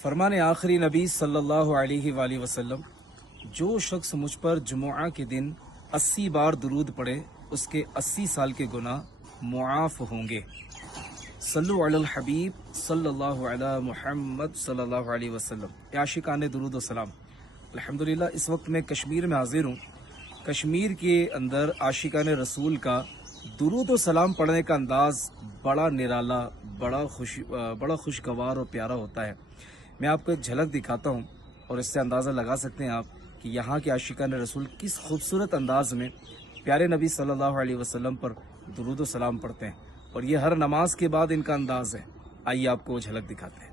फरमान आखिरी नबी सल्लल्लाहु अलैहि वसल्लम, जो शख्स मुझ पर जुमुआ के दिन 80 बार दुरूद पढ़े उसके 80 साल के गुनाह मुआफ होंगे। सल्लु अलल हबीब सल्लल्लाहु अला मुहम्मद सल्लल्लाहु अलैहि वसल्लम। आशिकाने दुरूद व सलाम। अल्हम्दुलिल्लाह, इस वक्त मैं कश्मीर में हाजिर हूँ। कश्मीर के अंदर आशिकाने रसूल का दुरूद व सलाम पढ़ने का अंदाज बड़ा निराला, बड़ा खुशगवार और प्यारा होता है। मैं आपको एक झलक दिखाता हूँ और इससे अंदाज़ा लगा सकते हैं आप कि यहाँ के आशिकान रसूल किस खूबसूरत अंदाज में प्यारे नबी सल्लल्लाहु अलैहि वसल्लम पर दुरूद व सलाम पढ़ते हैं, और ये हर नमाज के बाद इनका अंदाज है। आइए आपको वो झलक दिखाते हैं।